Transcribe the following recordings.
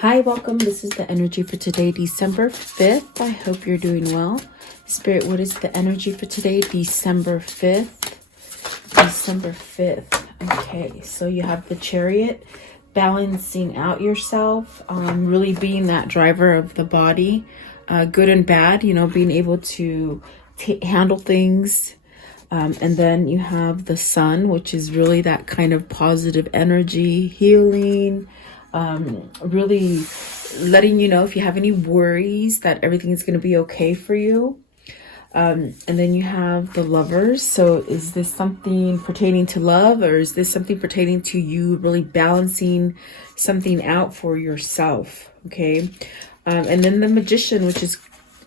Hi, welcome. This is the energy for today, December 5th. I hope you're doing well. Spirit, what is the energy for today, December 5th? December 5th. Okay, so you have the Chariot, balancing out yourself, really being that driver of the body, good and bad, being able to handle things. And then you have the Sun, which is really that kind of positive energy, healing, really letting you know if you have any worries that everything is going to be okay for you. And then you have the Lovers. So is this something pertaining to love, or is this something pertaining to you really balancing something out for yourself? Okay. And then the Magician, which is,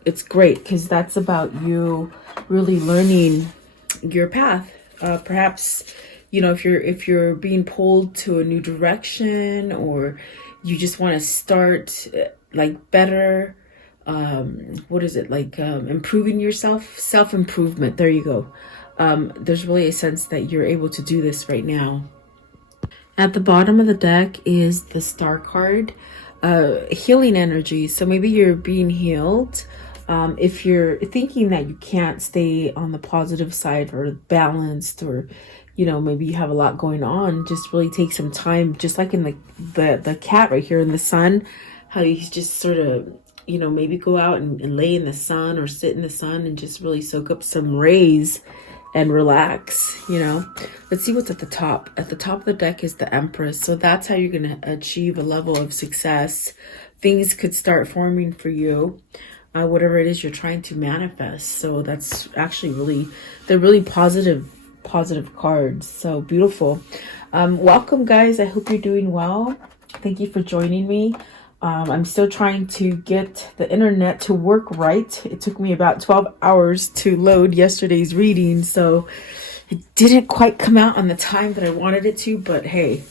it's great because that's about you really learning your path. Perhaps, if you're being pulled to a new direction, or you just want to start better, improving yourself, self-improvement. There you go. There's really a sense that you're able to do this right now. At the bottom of the deck is the Star card, healing energy. So maybe you're being healed. If you're thinking that you can't stay on the positive side or balanced, or maybe you have a lot going on, just really take some time, just like in the cat right here in the sun, how he's just sort of maybe go out and lay in the sun or sit in the sun and just really soak up some rays and relax. Let's see what's at the top. At the top of the deck is the Empress. So that's how you're going to achieve a level of success. Things could start forming for you, whatever it is you're trying to manifest. So that's actually they're really positive cards. So beautiful. Welcome, guys. I hope you're doing well. Thank you for joining me. I'm still trying to get the internet to work right. It took me about 12 hours to load yesterday's reading, so it didn't quite come out on the time that I wanted it to, but hey,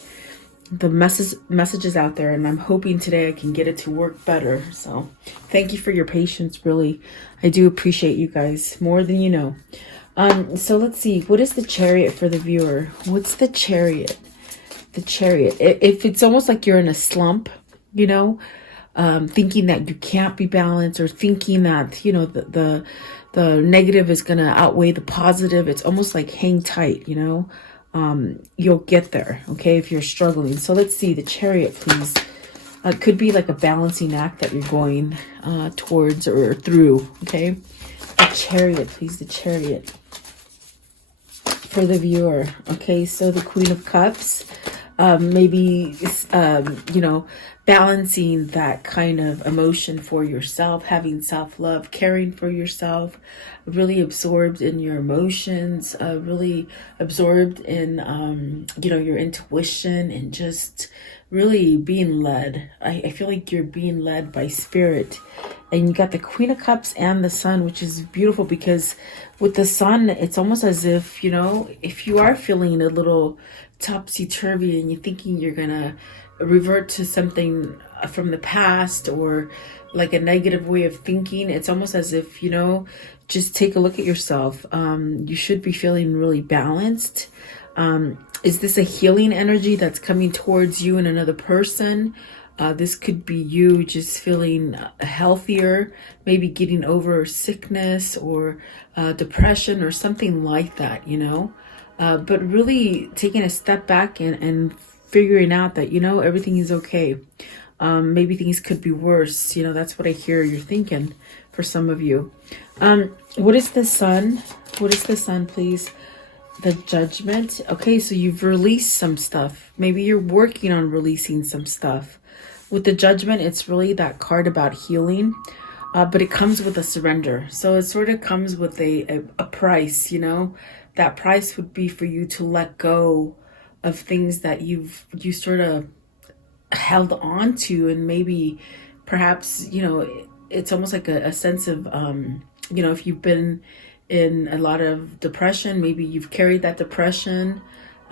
the message is out there, and I'm hoping today I can get it to work better. So thank you for your patience. Really, I do appreciate you guys more than you know. So let's see, what is the Chariot for the viewer? What's the Chariot? The Chariot, if it's almost like you're in a slump, thinking that you can't be balanced, or thinking that the negative is going to outweigh the positive, it's almost like hang tight. You'll get there, okay, if you're struggling. So let's see, the Chariot, please. It could be like a balancing act that you're going towards or through, okay. The Chariot, please. The Chariot for the viewer. Okay, so the Queen of Cups, maybe balancing that kind of emotion for yourself, having self-love, caring for yourself, really absorbed in your emotions, really absorbed in your intuition, and just really being led. I feel like you're being led by spirit. And you got the Queen of Cups and the Sun, which is beautiful, because with the Sun, it's almost as if, if you are feeling a little topsy-turvy and you're thinking you're going to revert to something from the past, or like a negative way of thinking, it's almost as if, just take a look at yourself. You should be feeling really balanced. Is this a healing energy that's coming towards you and another person? This could be you just feeling healthier, maybe getting over sickness or depression or something like that, but really taking a step back and figuring out that, everything is okay. Maybe things could be worse. That's what I hear you're thinking for some of you. What is the Sun? What is the Sun, please? The Judgment. Okay, so you've released some stuff. Maybe you're working on releasing some stuff. With the Judgment, it's really that card about healing, but it comes with a surrender. So it sort of comes with a price, That price would be for you to let go of things that you sort of held on to, and maybe perhaps, it's almost like a sense of, if you've been in a lot of depression, maybe you've carried that depression.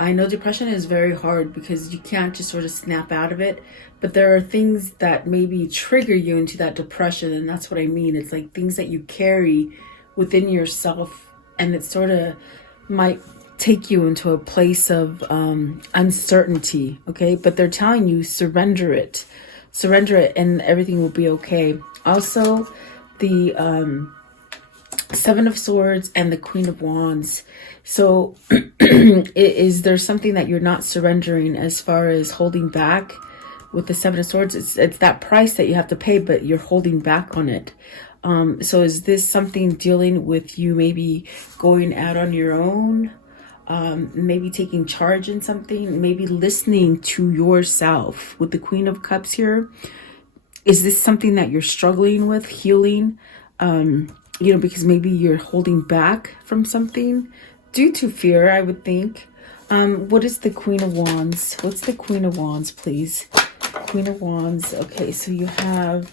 I know depression is very hard because you can't just sort of snap out of it, but there are things that maybe trigger you into that depression. And that's what I mean. It's like things that you carry within yourself, and it sort of might take you into a place of uncertainty. Okay. But they're telling you surrender it. surrender it, and everything will be okay. Also, the Seven of Swords and the Queen of Wands. So is there something that you're not surrendering as far as holding back with the Seven of Swords? It's that price that you have to pay, but you're holding back on it. So is this something dealing with you maybe going out on your own? Maybe taking charge in something, maybe listening to yourself with the Queen of Cups here. Is this something that you're struggling with healing? Because maybe you're holding back from something due to fear, I would think. What is the Queen of Wands? What's the Queen of Wands, please? Queen of Wands. Okay, so you have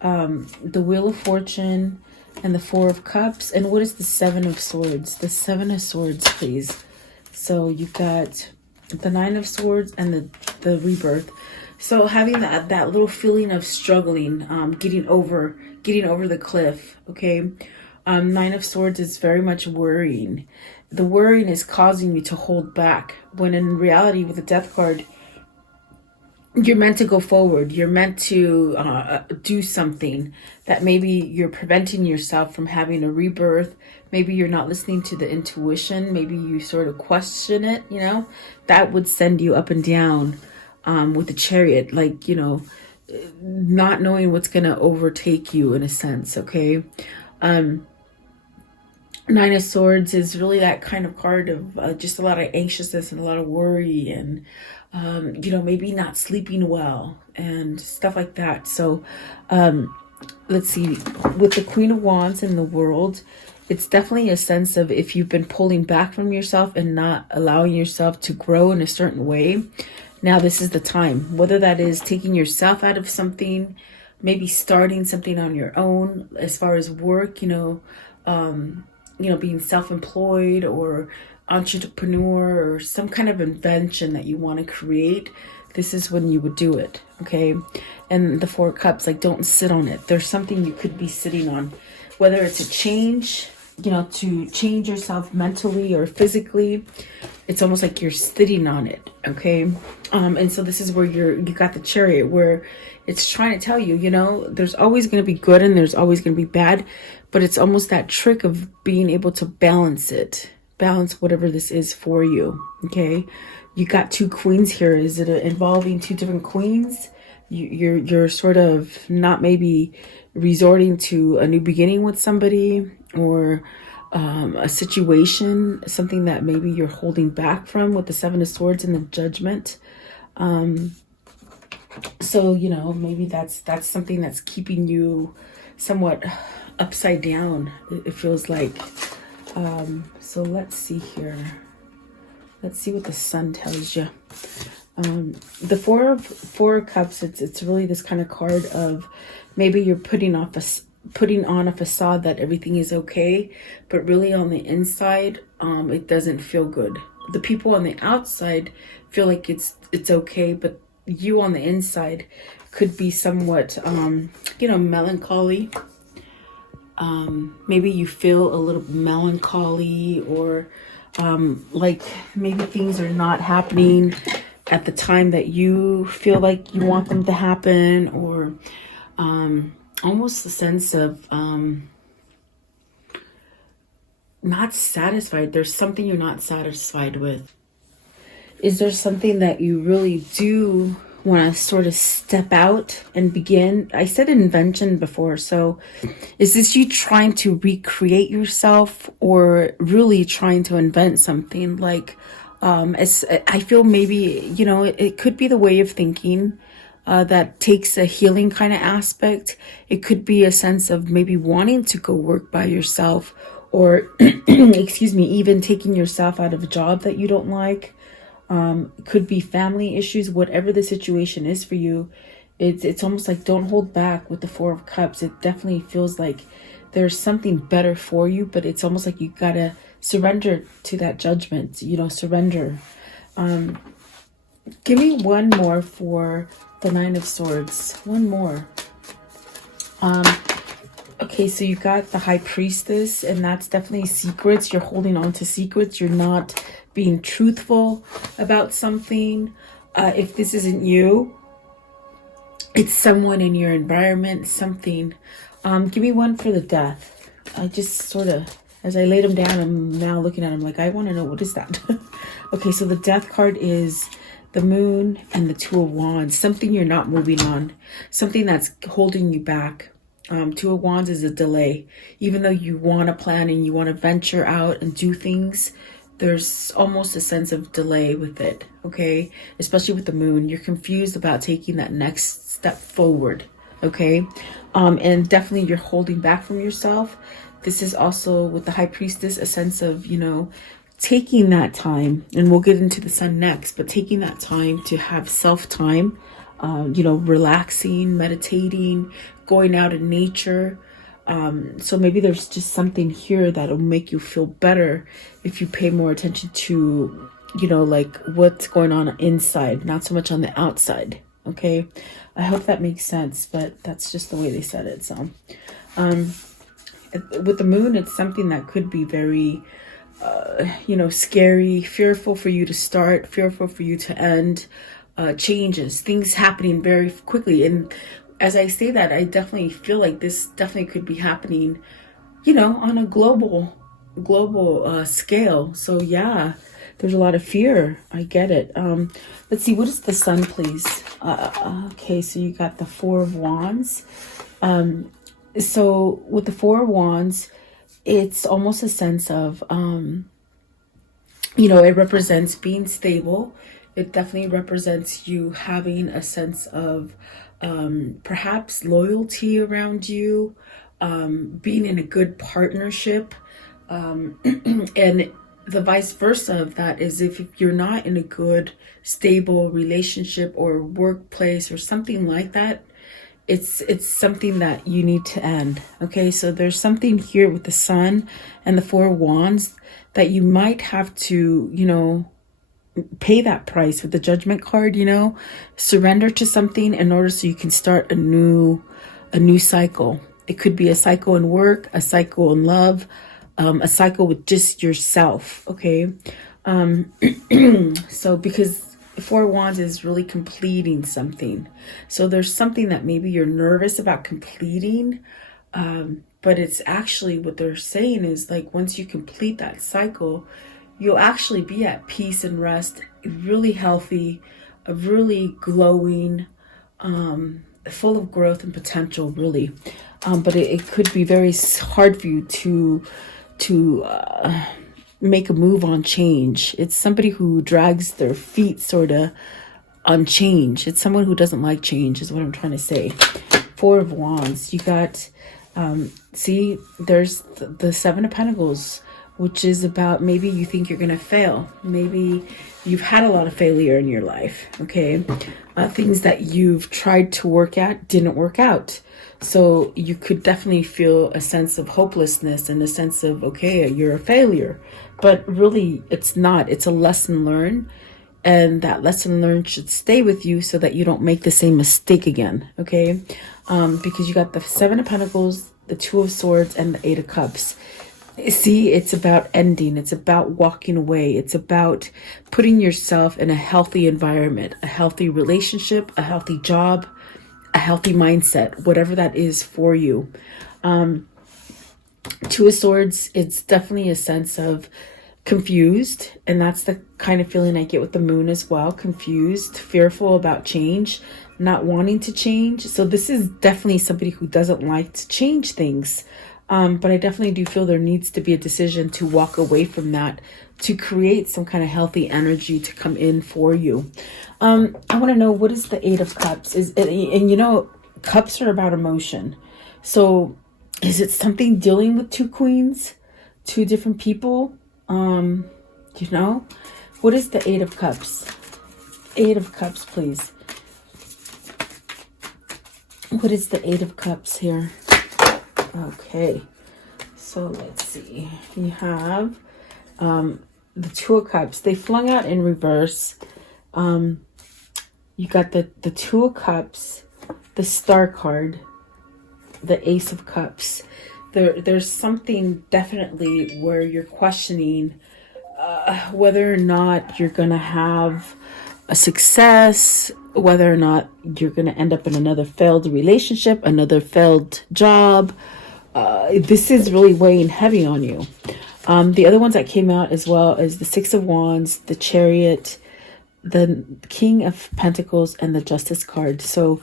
the Wheel of Fortune and the Four of Cups. And what is the Seven of Swords? The Seven of Swords, please. So you got the Nine of Swords and the Rebirth. So having that little feeling of struggling, getting over the cliff, okay? Nine of Swords is very much worrying. The worrying is causing you to hold back, when in reality, with the Death card, you're meant to go forward. You're meant to do something that maybe you're preventing yourself from having a rebirth. Maybe you're not listening to the intuition. Maybe you sort of question it, that would send you up and down with the Chariot, like, not knowing what's going to overtake you in a sense, okay? Nine of Swords is really that kind of card of just a lot of anxiousness and a lot of worry and, maybe not sleeping well and stuff like that. So let's see, with the Queen of Wands in the World, it's definitely a sense of if you've been pulling back from yourself and not allowing yourself to grow in a certain way. Now this is the time, whether that is taking yourself out of something, maybe starting something on your own as far as work, being self-employed or entrepreneur or some kind of invention that you want to create. This is when you would do it, okay? And the Four of Cups, like, don't sit on it. There's something you could be sitting on, whether it's a change, to change yourself mentally or physically. It's almost like you're sitting on it, okay? And so this is where you got the Chariot, where it's trying to tell you, there's always going to be good and there's always going to be bad, but it's almost that trick of being able to balance whatever this is for you, okay? You got two queens here. Is it involving two different queens? You're sort of not maybe resorting to a new beginning with somebody, or a situation, something that maybe you're holding back from with the Seven of Swords and the Judgment. So, maybe that's something that's keeping you somewhat upside down, it feels like. So let's see here. Let's see what the Sun tells you. The Four of Cups, it's really this kind of card of maybe you're putting on a facade that everything is okay, but really on the inside, it doesn't feel good. The people on the outside feel like it's okay, but you on the inside could be somewhat, melancholy. Maybe you feel a little melancholy, or like maybe things are not happening at the time that you feel like you want them to happen, or almost a sense of not satisfied. There's something you're not satisfied with. Is there something that you really do want to sort of step out and begin? I said invention before, so is this you trying to recreate yourself, or really trying to invent something? Like, as I feel maybe, it could be the way of thinking that takes a healing kind of aspect. It could be a sense of maybe wanting to go work by yourself, or excuse me, even taking yourself out of a job that you don't like. Could be family issues. Whatever the situation is for you, it's almost like don't hold back with the Four of Cups. It definitely feels like there's something better for you, but it's almost like you gotta surrender to that judgment, surrender. Give me one more for the Nine of Swords. One more. Okay, so you got the High Priestess, and that's definitely secrets. You're holding on to secrets. You're not being truthful about something. If this isn't you, It's someone in your environment, something. Give me one for the death. I just sort of, as I laid them down, I'm now looking at them like, I want to know, what is that? Okay, so the death card is the moon and the two of wands. Something you're not moving on. Something that's holding you back. Two of wands is a delay. Even though you want to plan and you want to venture out and do things, there's almost a sense of delay with it, okay? Especially with the moon. You're confused about taking that next step forward, okay? And definitely you're holding back from yourself. This is also with the High Priestess, a sense of, you know, taking that time, and we'll get into the sun next, but taking that time to have self-time, you know, relaxing, meditating, going out in nature. So maybe there's just something here that'll make you feel better if you pay more attention to, you know, like what's going on inside, not so much on the outside. Okay. I hope that makes sense, but that's just the way they said it. So, with the moon, it's something that could be very, you know, scary, fearful for you to start, fearful for you to end, changes, things happening very quickly. And as I say that, I definitely feel like this definitely could be happening, you know, on a global scale. So yeah, there's a lot of fear. I get it. Let's see, what is the sun, please? Okay, so you got the Four of Wands. So with the Four of Wands, it's almost a sense of, you know, it represents being stable. It definitely represents you having a sense of perhaps loyalty around you, being in a good partnership, and the vice versa of that is if you're not in a good, stable relationship or workplace or something like that, it's something that you need to end. Okay, so there's something here with the sun and the Four of Wands that you might have to, you know, pay that price with the Judgment card, you know, surrender to something in order so you can start a new cycle. It could be a cycle in work, a cycle in love, a cycle with just yourself. Okay. So because Four of Wands is really completing something. So there's something that maybe you're nervous about completing, but it's actually what they're saying is like once you complete that cycle, you'll actually be at peace and rest, really healthy, really glowing, full of growth and potential, really. But it could be very hard for you to make a move on change. It's somebody who drags their feet sort of on change. It's someone who doesn't like change is what I'm trying to say. Four of Wands. You got, see, there's the Seven of Pentacles, which is about maybe you think you're going to fail. Maybe you've had a lot of failure in your life, okay? Things that you've tried to work at didn't work out. So you could definitely feel a sense of hopelessness and a sense of, okay, you're a failure. But really, it's not. It's a lesson learned. And that lesson learned should stay with you so that you don't make the same mistake again, okay? Because you got the Seven of Pentacles, the Two of Swords, and the Eight of Cups. See, it's about ending. It's about walking away. It's about putting yourself in a healthy environment, a healthy relationship, a healthy job, a healthy mindset, whatever that is for you. Two of Swords, it's definitely a sense of confused. And that's the kind of feeling I get with the moon as well. Confused, fearful about change, not wanting to change. So this is definitely somebody who doesn't like to change things. But I definitely do feel there needs to be a decision to walk away from that, to create some kind of healthy energy to come in for you. I want to know, what is the Eight of Cups? And you know, cups are about emotion. So is it something dealing with two queens, two different people? You know, what is the Eight of Cups? Eight of Cups, please. What is the Eight of Cups here? Okay, so let's see. You have the Two of Cups. They flung out in reverse. You got the Two of Cups, the Star card, the Ace of Cups. There's something definitely where you're questioning whether or not you're going to have a success, whether or not you're going to end up in another failed relationship, another failed job. This is really weighing heavy on you. The other ones that came out as well is the Six of Wands, the Chariot, the King of Pentacles, and the Justice card. So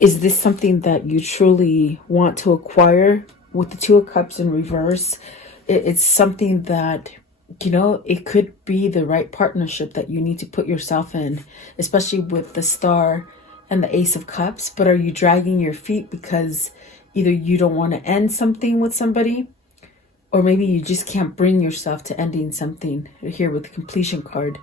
is this something that you truly want to acquire? With the Two of Cups in reverse, it's something that, you know, it could be the right partnership that you need to put yourself in, especially with the Star and the Ace of Cups. But are you dragging your feet because either you don't want to end something with somebody, or maybe you just can't bring yourself to ending something here with the completion card?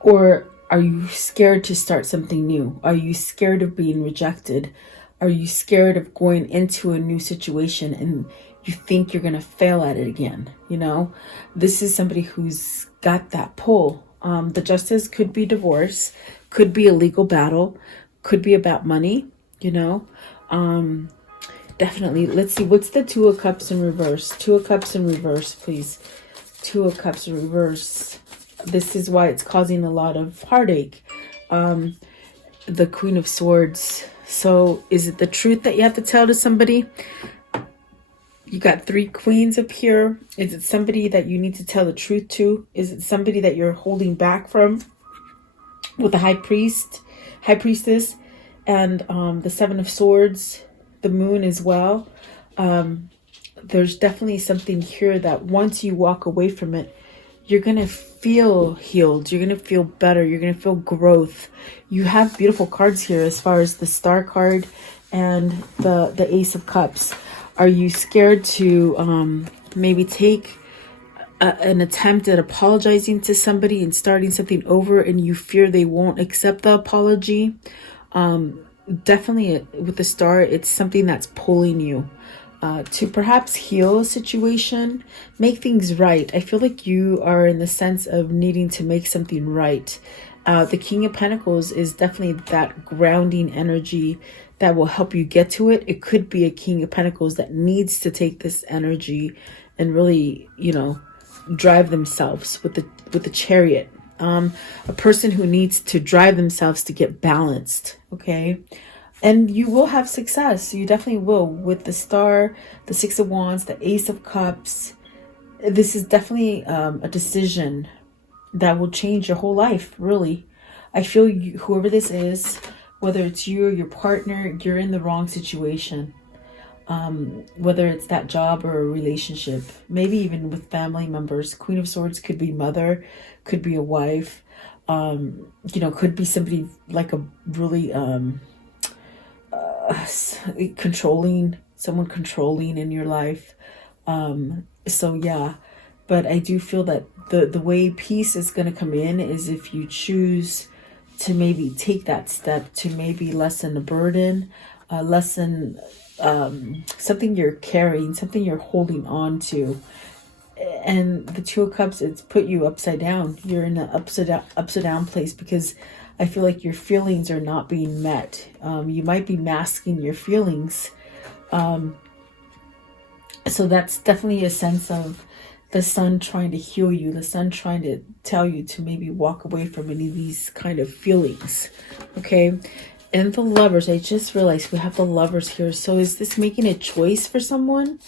Or are you scared to start something new? Are you scared of being rejected? Are you scared of going into a new situation and you think you're going to fail at it again? You know, this is somebody who's got that pull. The Justice could be divorce, could be a legal battle, could be about money, you know. Definitely. Let's see. What's the Two of Cups in reverse? Two of Cups in reverse, please. Two of Cups in reverse. This is why it's causing a lot of heartache. The Queen of Swords. So is it the truth that you have to tell to somebody? You got three queens up here. Is it somebody that you need to tell the truth to? Is it somebody that you're holding back from? With the High Priestess, and the Seven of Swords, the Moon as well. There's definitely something here that once you walk away from it, you're going to feel healed. You're going to feel better. You're going to feel growth. You have beautiful cards here as far as the Star card and the Ace of Cups. Are you scared to maybe take an attempt at apologizing to somebody and starting something over, and you fear they won't accept the apology? Definitely with the Star, it's something that's pulling you to perhaps heal a situation, make things right. I feel like you are in the sense of needing to make something right. The King of Pentacles is definitely that grounding energy that will help you get to it. It could be a King of Pentacles that needs to take this energy and really, you know, drive themselves with the Chariot. A person who needs to drive themselves to get balanced. Okay. And you will have success. You definitely will. With the Star, the Six of Wands, the Ace of Cups. This is definitely a decision that will change your whole life, really. I feel you, whoever this is, whether it's you or your partner, you're in the wrong situation. Whether it's that job or a relationship, maybe even with family members. Queen of Swords could be mother, could be a wife, you know, could be somebody like a really controlling, someone controlling in your life. So yeah, but I do feel that the way peace is going to come in is if you choose to maybe take that step to maybe lessen a burden, lessen something you're carrying, something you're holding on to. And the Two of Cups, it's put you upside down. You're in an upside down place because I feel like your feelings are not being met. You might be masking your feelings. So that's definitely a sense of the Sun trying to heal you, the Sun trying to tell you to maybe walk away from any of these kind of feelings. Okay. And the Lovers, I just realized we have the Lovers here. So is this making a choice for someone?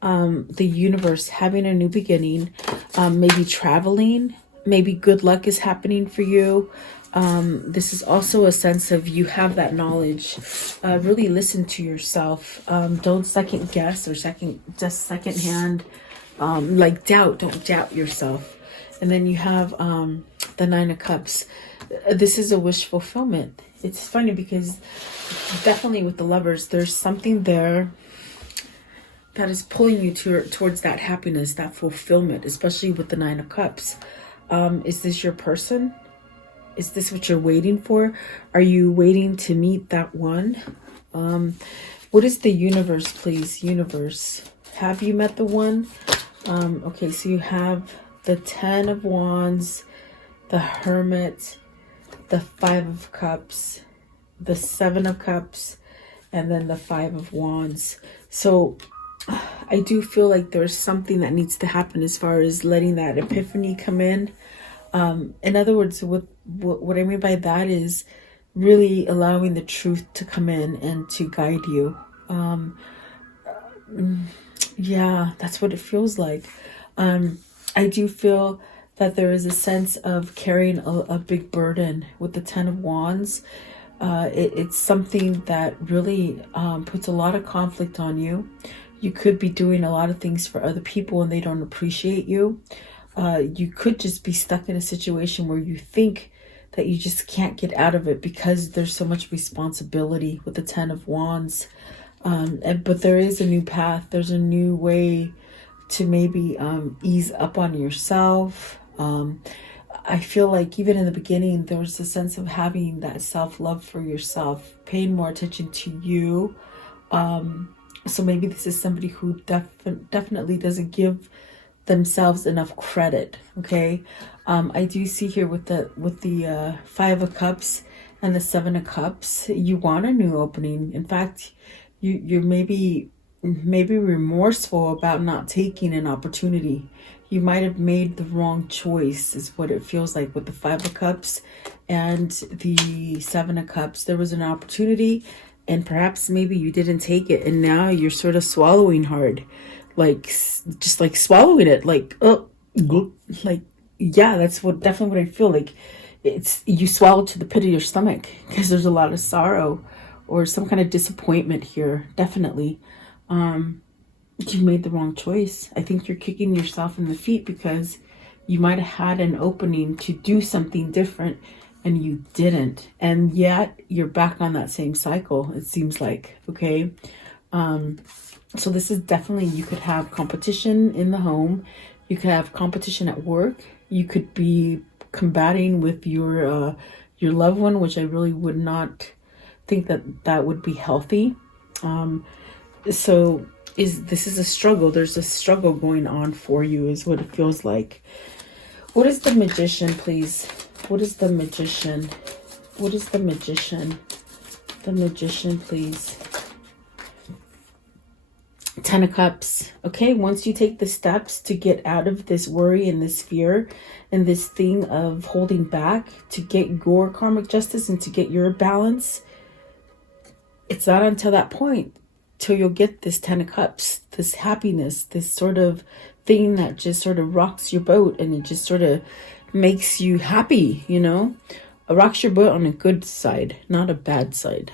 The universe, having a new beginning, maybe traveling, maybe good luck is happening for you. This is also a sense of you have that knowledge. Really listen to yourself. Don't second guess or secondhand, like don't doubt yourself. And then you have the Nine of Cups. This is a wish fulfillment. It's funny because definitely with the Lovers, there's something there that is pulling you towards that happiness, that fulfillment, especially with the Nine of Cups. Is this your person? Is this what you're waiting for? Are you waiting to meet that one? What is the universe, please? Universe. Have you met the one? Okay, so you have the Ten of Wands, the Hermit, the Five of Cups, the Seven of Cups, and then the Five of Wands. So I do feel like there's something that needs to happen as far as letting that epiphany come in. In other words, what I mean by that is really allowing the truth to come in and to guide you. Yeah, that's what it feels like. I do feel that there is a sense of carrying a big burden with the Ten of Wands. It's something that really puts a lot of conflict on you. You could be doing a lot of things for other people and they don't appreciate you. You could just be stuck in a situation where you think that you just can't get out of it because there's so much responsibility with the Ten of Wands. But there is a new path. There's a new way to maybe ease up on yourself. I feel like even in the beginning, there was a sense of having that self-love for yourself, paying more attention to you. So maybe this is somebody who definitely doesn't give themselves enough credit. Okay. I do see here with the Five of Cups and the Seven of Cups, you want a new opening. In fact, you're maybe remorseful about not taking an opportunity. You might have made the wrong choice, is what it feels like with the Five of Cups and the Seven of Cups. There was an opportunity and perhaps maybe you didn't take it, and now you're sort of swallowing hard, like just like swallowing it, like, oh, like, yeah, that's definitely what I feel like. It's you swallow to the pit of your stomach because there's a lot of sorrow or some kind of disappointment here. Definitely. You made the wrong choice. I think you're kicking yourself in the feet because you might have had an opening to do something different and you didn't. And yet you're back on that same cycle, it seems like. Okay. So this is definitely, you could have competition in the home. You could have competition at work. You could be combating with your loved one, which I really would not think that would be healthy. So this is a struggle. There's a struggle going on for you is what it feels like. What is the Magician, please? What is the Magician? What is the Magician? The Magician, please. Ten of Cups. Okay, once you take the steps to get out of this worry and this fear and this thing of holding back to get your karmic justice and to get your balance, it's not until that point till you'll get this Ten of Cups, this happiness, this sort of thing that just sort of rocks your boat and it just sort of makes you happy, you know? It rocks your boat on a good side, not a bad side.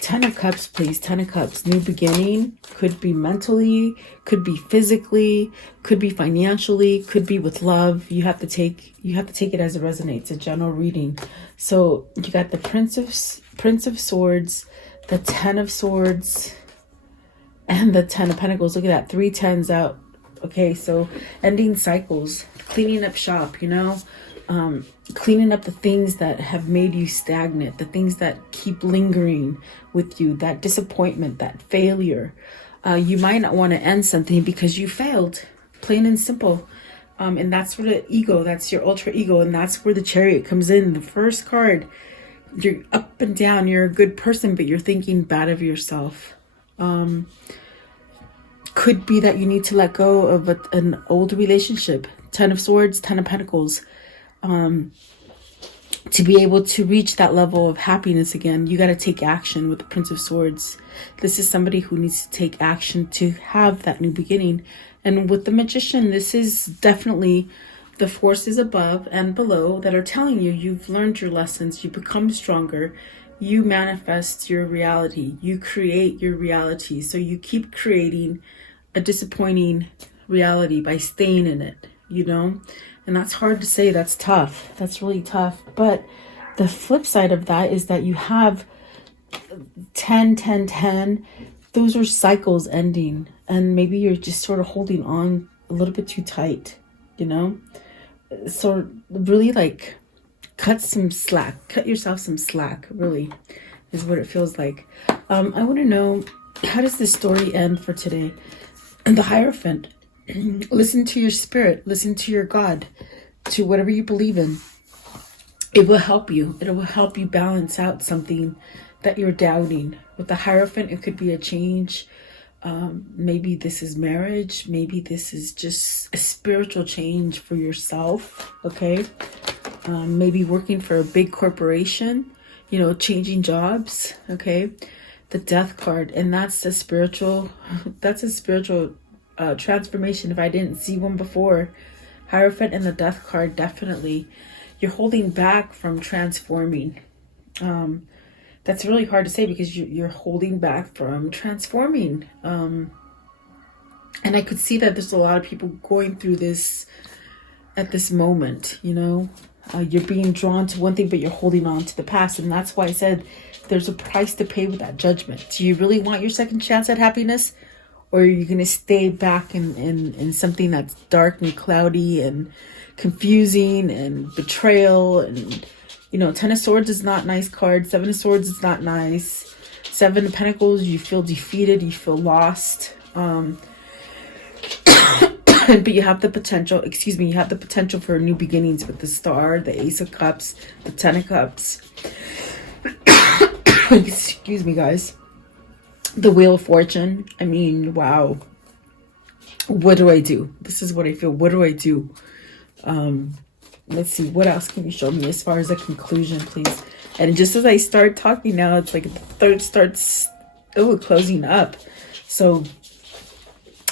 Ten of Cups, please. Ten of Cups. New beginning. Could be mentally, could be physically, could be financially, could be with love. You have to take it as it resonates. A general reading. So you got the Prince of Swords, the Ten of Swords, and the Ten of Pentacles. Look at that. 3 tens out. Okay, so ending cycles, cleaning up shop, you know, cleaning up the things that have made you stagnant, the things that keep lingering with you, that disappointment, that failure. You might not want to end something because you failed, plain and simple. And that's where the ego, that's your ultra ego. And that's where the Chariot comes in. The first card, you're up and down, you're a good person, but you're thinking bad of yourself. Could be that you need to let go of an old relationship. Ten of Swords, Ten of Pentacles. To be able to reach that level of happiness again, you got to take action with the Prince of Swords. This is somebody who needs to take action to have that new beginning. And with the Magician, this is definitely the forces above and below that are telling you you've learned your lessons, you become stronger, you manifest your reality, you create your reality. So you keep creating a disappointing reality by staying in it, you know? And that's hard to say. That's tough. That's really tough. But the flip side of that is that you have 10, 10, 10. Those are cycles ending. And maybe you're just sort of holding on a little bit too tight, you know? So really like cut some slack. Cut yourself some slack, really, is what it feels like. I want to know, how does this story end for today? And the Hierophant. Listen to your spirit, listen to your God, to whatever you believe in. It will help you. It will help you balance out something that you're doubting. With the Hierophant, it could be a change Maybe this is marriage. Maybe this is just a spiritual change for yourself. Okay. Maybe working for a big corporation, changing jobs. Okay. The Death card. And that's a spiritual, transformation. If I didn't see one before, Hierophant and the Death card, definitely. You're holding back from transforming. That's really hard to say because you're holding back from transforming. And I could see that there's a lot of people going through this at this moment, You're being drawn to one thing, but you're holding on to the past. And that's why I said there's a price to pay with that judgment. Do you really want your second chance at happiness? Or are you going to stay back in something that's dark and cloudy and confusing and betrayal? And, Ten of Swords is not nice card. Seven of Swords is not nice. Seven of Pentacles, you feel defeated. You feel lost. But you have the potential, you have the potential for new beginnings with the Star, the Ace of Cups, the Ten of Cups. Excuse me, guys. The Wheel of Fortune. I mean, wow. What do I do? This is what I feel. What do I do? Let's see. What else can you show me as far as a conclusion, please? And just as I start talking now, it's like the third starts closing up. So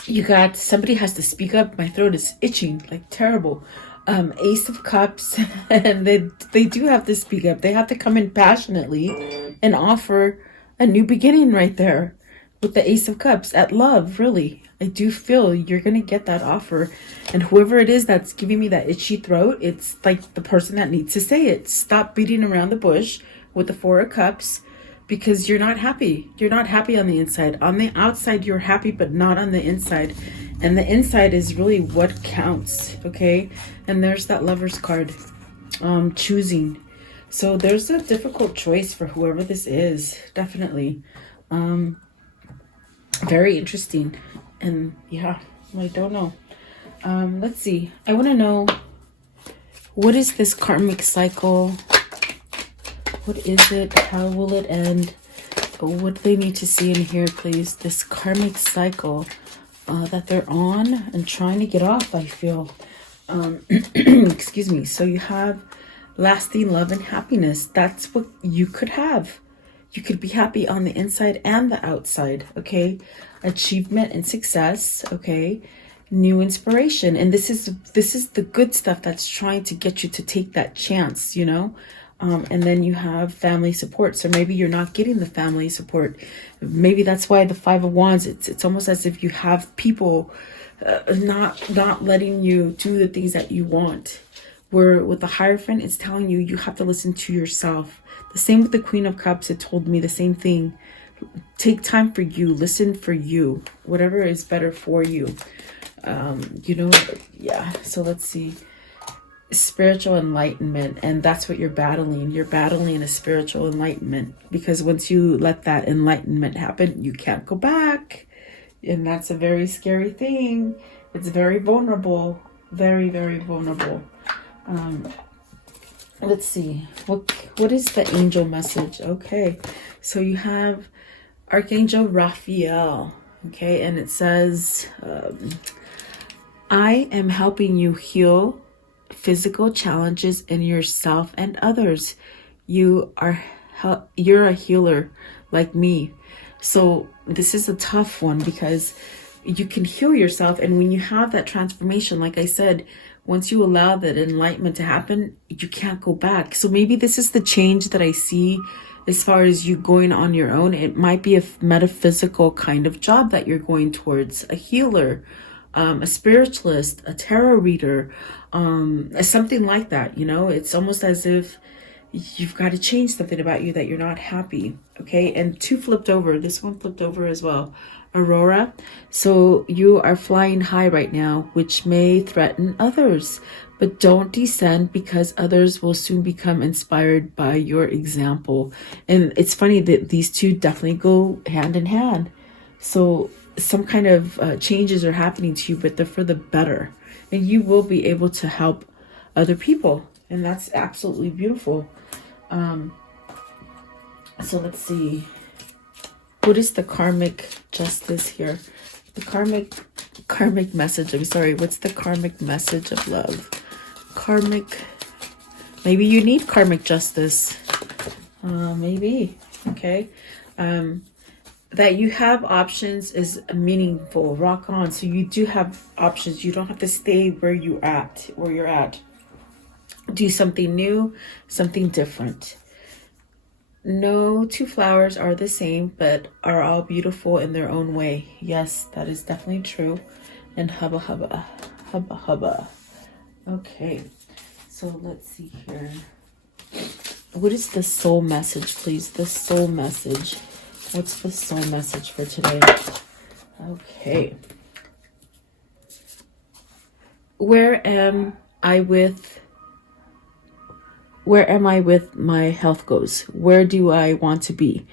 you got, somebody has to speak up. My throat is itching like terrible. Ace of Cups. And they do have to speak up. They have to come in passionately and offer a new beginning right there with the Ace of Cups at love. Really, I do feel you're going to get that offer. And whoever it is that's giving me that itchy throat, it's like the person that needs to say it. Stop beating around the bush with the Four of Cups because you're not happy. You're not happy on the inside. On the outside, you're happy, but not on the inside. And the inside is really what counts. Okay. And there's that Lover's card, choosing. So there's a difficult choice for whoever this is. Definitely. Very interesting. And yeah, I don't know. Let's see. I want to know, what is this karmic cycle? What is it? How will it end? What do they need to see in here, please? This karmic cycle that they're on and trying to get off, I feel. Excuse me. So you have lasting love and happiness. That's what you could have. You could be happy on the inside and the outside. Okay. Achievement and success. Okay. New inspiration. And this is the good stuff that's trying to get you to take that chance, and then you have family support. So maybe you're not getting the family support. Maybe that's why the Five of Wands, it's almost as if you have people not letting you do the things that you want. Where with the Hierophant, it's telling you have to listen to yourself. The same with the Queen of Cups. It told me the same thing. Take time for you. Listen for you. Whatever is better for you. Yeah. So let's see. Spiritual enlightenment. And that's what you're battling. You're battling a spiritual enlightenment. Because once you let that enlightenment happen, you can't go back. And that's a very scary thing. It's very vulnerable. Very, very vulnerable. Let's see. What is the angel message? Okay. So you have Archangel Raphael. Okay. And it says, I am helping you heal physical challenges in yourself and others. You're a healer like me. So this is a tough one because you can heal yourself. And when you have that transformation, like I said, once you allow that enlightenment to happen, you can't go back. So maybe this is the change that I see as far as you going on your own. It might be a metaphysical kind of job that you're going towards, a healer, a spiritualist, a tarot reader, something like that. It's almost as if you've got to change something about you that you're not happy. Okay. And two flipped over. This one flipped over as well. Aurora. So you are flying high right now, which may threaten others, but don't descend because others will soon become inspired by your example. And it's funny that these two definitely go hand in hand. So some kind of changes are happening to you, but they're for the better. And you will be able to help other people. And that's absolutely beautiful. So let's see. What is the karmic justice here? The karmic message. I'm sorry. What's the karmic message of love? Karmic. Maybe you need karmic justice. Maybe. Okay. That you have options is meaningful. Rock on. So you do have options. You don't have to stay where you're at. Do something new, something different. No two flowers are the same, but are all beautiful in their own way. Yes, that is definitely true. And hubba hubba, hubba hubba. Okay, so let's see here. What is the soul message, please? The soul message. What's the soul message for today? Okay. Where am I with my health goes? Where do I want to be?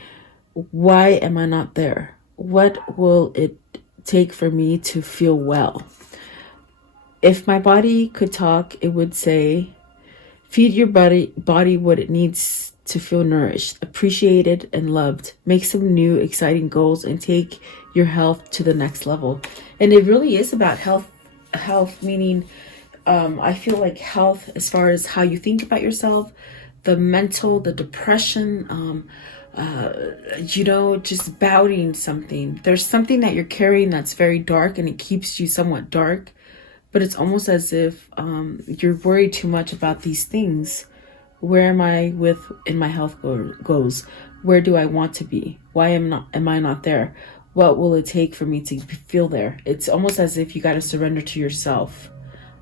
Why am I not there? What will it take for me to feel well? If my body could talk, it would say, feed your body what it needs to feel nourished, appreciated, and loved. Make some new, exciting goals and take your health to the next level. And it really is about health. Health meaning, I feel like health as far as how you think about yourself, the mental, the depression, just battling something. There's something that you're carrying that's very dark and it keeps you somewhat dark, but it's almost as if you're worried too much about these things. Where am I in my health goes? Where do I want to be? Why am I not there? What will it take for me to feel there? It's almost as if you got to surrender to yourself.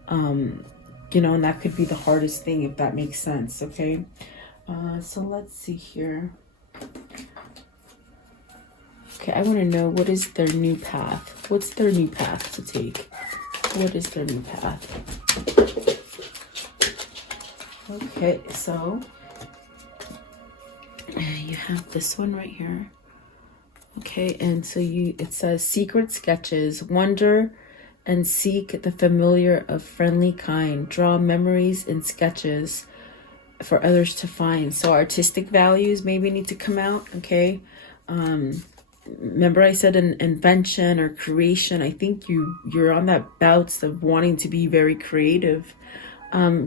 And that could be the hardest thing, if that makes sense. Okay. So let's see here. Okay. I want to know, what is their new path? What's their new path to take? What is their new path? Okay. So you have this one right here. Okay, and so it says secret sketches, wonder and seek the familiar of friendly kind, draw memories and sketches for others to find. So artistic values maybe need to come out. Okay. Remember I said an invention or creation. I think you're on that bouts of wanting to be very creative.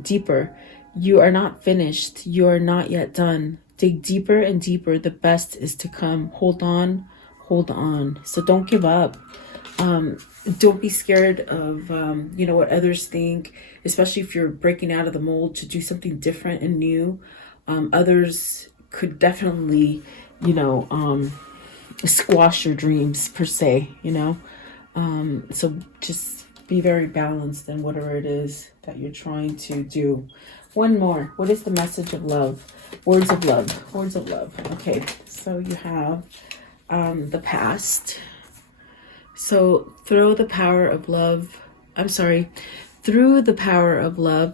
Deeper. You are not finished. You are not yet done. Dig deeper and deeper. The best is to come. Hold on. So don't give up. Don't be scared of, what others think, especially if you're breaking out of the mold to do something different and new. Others could definitely, squash your dreams per se, so just be very balanced in whatever it is that you're trying to do. One more. What is the message of love? Words of love. Okay. So you have the past. So through the power of love,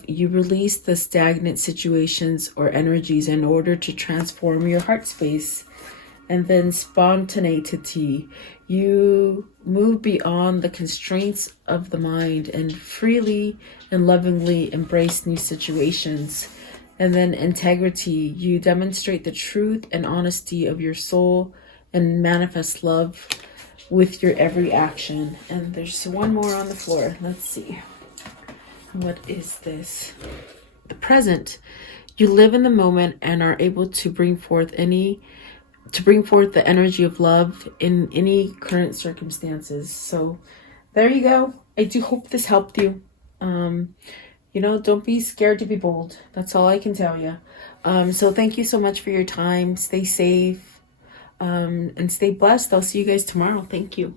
you release the stagnant situations or energies in order to transform your heart space. And then spontaneity, you move beyond the constraints of the mind and freely and lovingly embrace new situations. And then integrity, you demonstrate the truth and honesty of your soul and manifest love with your every action. And there's one more on the floor. Let's see. What is this? The present. You live in the moment and are able to bring forth the energy of love in any current circumstances. So there you go. I do hope this helped you. Don't be scared to be bold. That's all I can tell you. So thank you so much for your time. Stay safe. And stay blessed. I'll see you guys tomorrow. Thank you.